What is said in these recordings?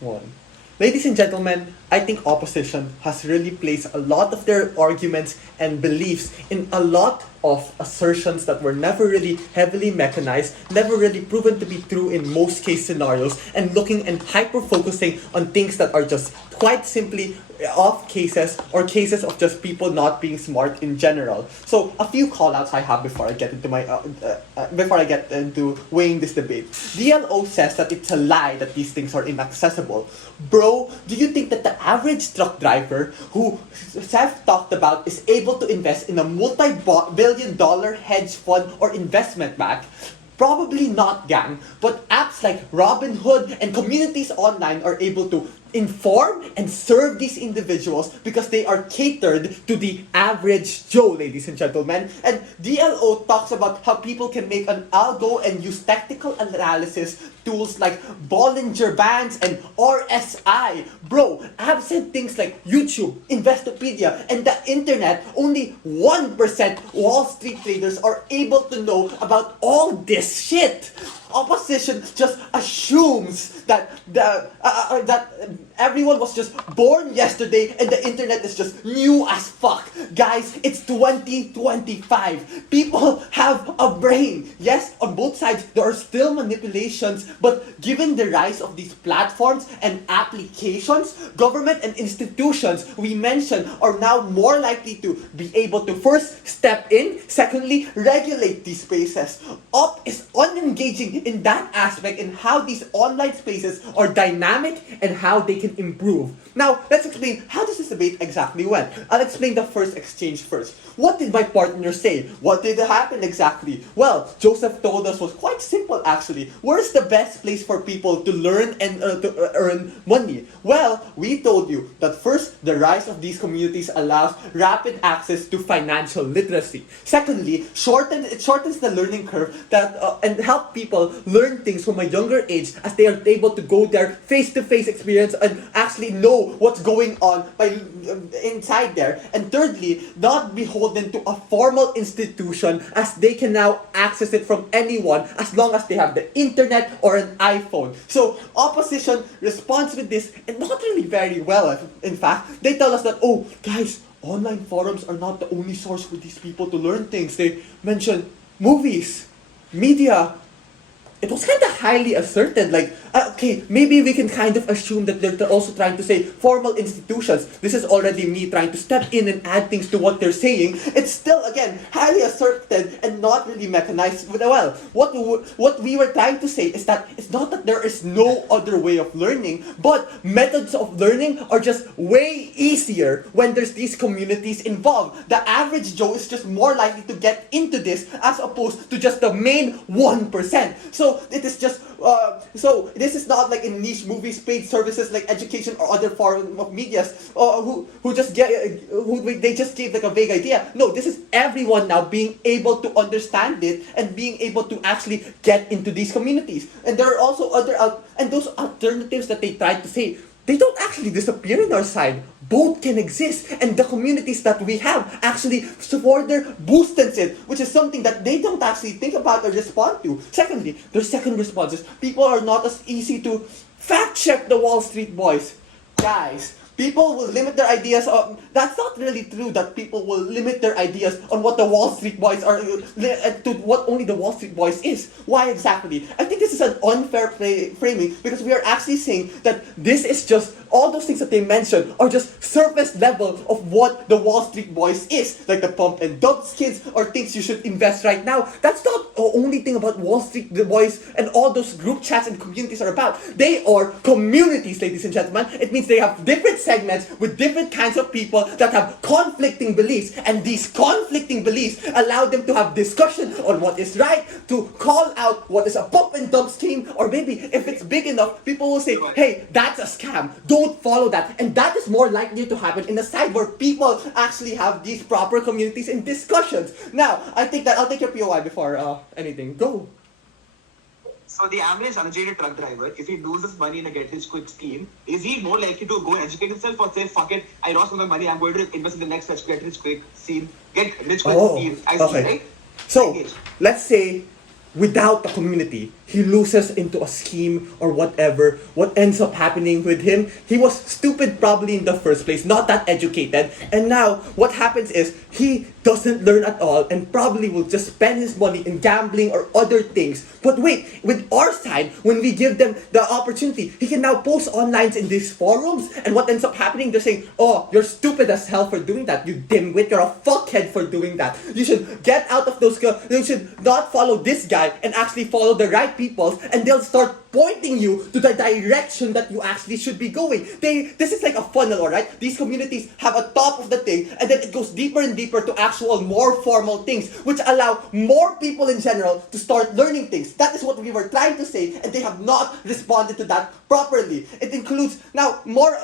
one. Ladies and gentlemen, I think opposition has really placed a lot of their arguments and beliefs in a lot of assertions that were never really heavily mechanized, never really proven to be true in most case scenarios, and looking and hyper focusing on things that are just quite simply off cases or cases of just people not being smart in general. So a few callouts I have before I get into weighing this debate. DLO says that it's a lie that these things are inaccessible. Bro, do you think that the average truck driver who Seth talked about is able to invest in a multi-billion-dollar hedge fund or investment bank? Probably not, gang. But apps like Robinhood and communities online are able to inform and serve these individuals because they are catered to the average Joe, ladies and gentlemen. And DLO talks about how people can make an algo and use technical analysis tools like Bollinger Bands and RSI. Bro, absent things like YouTube, Investopedia, and the internet, only 1% Wall Street traders are able to know about all this shit. Opposition just assumes that that everyone was just born yesterday and the internet is just new as fuck. Guys, it's 2025. People have a brain. Yes, on both sides there are still manipulations, but given the rise of these platforms and applications, government and institutions we mentioned are now more likely to be able to first step in, secondly regulate these spaces. Op is unengaging in that aspect in how these online spaces are dynamic and how they can improve. Now, let's explain how does this debate exactly went. I'll explain the first exchange first. What did my partner say? What did happen exactly? Well, Joseph told us was quite simple actually. Where's the best place for people to learn and to earn money? Well, we told you that first, the rise of these communities allows rapid access to financial literacy. Secondly, it shortens the learning curve and help people learn things from a younger age as they are able to go there face-to-face experience and actually know what's going on inside there. And thirdly, not beholden to a formal institution as they can now access it from anyone as long as they have the internet or an iPhone. So opposition responds with this, and not really very well. In fact, they tell us that, oh guys, online forums are not the only source for these people to learn things. They mention movies, media. It was kind of highly asserted, like, okay, maybe we can kind of assume that they're also trying to say formal institutions. This is already me trying to step in and add things to what they're saying. It's still, again, highly asserted and not really mechanized. Well, what we were trying to say is that it's not that there is no other way of learning, but methods of learning are just way easier when there's these communities involved. The average Joe is just more likely to get into this as opposed to just the main 1%. So it is just so this is not like in niche movies, paid services like education or other form of medias who they just gave like a vague idea. No, this is everyone now being able to understand it and being able to actually get into these communities. And there are also and those alternatives that they tried to say, they don't actually disappear in our side. Both can exist, and the communities that we have actually further boostens it, which is something that they don't actually think about or respond to. Secondly, their second responses, people are not as easy to fact check the Wall Street boys. Guys, people will limit their ideas on, that's not really true that people will limit their ideas on what the Wall Street boys are, to what only the Wall Street boys is. Why exactly? I think this is an unfair framing because we are actually saying that this is just, all those things that they mentioned are just surface level of what the Wall Street boys is. Like the pump and dump skins or things you should invest right now. That's not the only thing about Wall Street boys and all those group chats and communities are about. They are communities, ladies and gentlemen. It means they have different segments with different kinds of people that have conflicting beliefs, and these conflicting beliefs allow them to have discussion on what is right, to call out what is a pump and dump scheme, or maybe if it's big enough, people will say, hey, that's a scam, don't follow that. And that is more likely to happen in a side where people actually have these proper communities and discussions. Now, I think that I'll take your POI before anything. Go. So the average uneducated truck driver, if he loses money in a get-rich-quick scheme, is he more likely to go and educate himself or say, fuck it, I lost all my money, I'm going to invest in the next get-rich-quick scheme, scheme, Okay. right? So, let's say, without the community, he loses into a scheme or whatever. What ends up happening with him? He was stupid probably in the first place, not that educated. And now what happens is he doesn't learn at all and probably will just spend his money in gambling or other things. But wait, with our side, when we give them the opportunity, he can now post online in these forums, and what ends up happening, they're saying, oh, you're stupid as hell for doing that, you dimwit, you're a fuckhead for doing that. You should get out of those, you should not follow this guy and actually follow the right people, and they'll start pointing you to the direction that you actually should be going. This is like a funnel, alright? These communities have a top of the thing, and then it goes deeper and deeper to actual more formal things, which allow more people in general to start learning things. That is what we were trying to say, and they have not responded to that properly. It includes now more,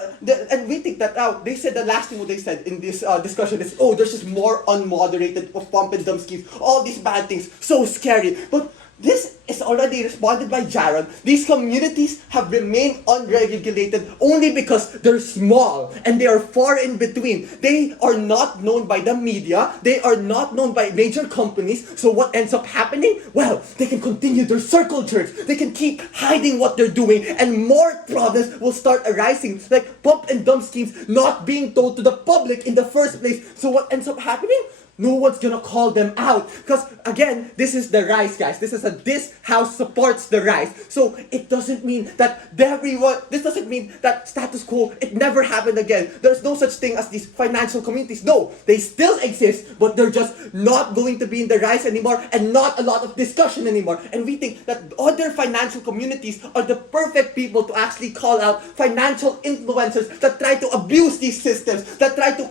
and we think that now, they said the last thing what they said in this discussion is, oh, there's just more unmoderated pump and dump schemes, all these bad things, so scary. But this is already responded by Jaron. These communities have remained unregulated only because they're small and they are far in between. They are not known by the media. They are not known by major companies. So what ends up happening? Well, they can continue their circle jerks. They can keep hiding what they're doing, and more problems will start arising, like pump and dump schemes not being told to the public in the first place. So what ends up happening? No one's gonna call them out. Because, again, this is the rise, guys. This house supports the rise. So, it doesn't mean that this doesn't mean that status quo, it never happened again. There's no such thing as these financial communities. No, they still exist, but they're just not going to be in the rise anymore, and not a lot of discussion anymore. And we think that other financial communities are the perfect people to actually call out financial influencers that try to abuse these systems, that try to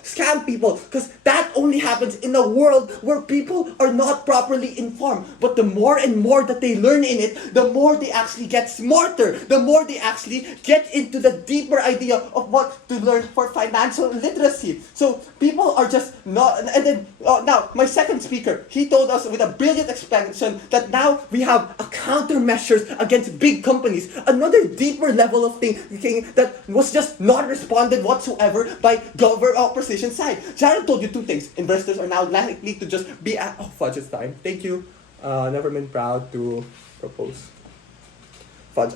scam people, because that only happens in a world where people are not properly informed. But the more and more that they learn in it, the more they actually get smarter, the more they actually get into the deeper idea of what to learn for financial literacy. So people are just not, and then now my second speaker, he told us with a brilliant explanation that now we have a countermeasures against big companies, another deeper level of thing that was just not responded whatsoever by government opposition side. Jaron told you two things. Investors are now likely to just be at, oh fudge, it's time. Thank you. Never been proud to propose. Fudge.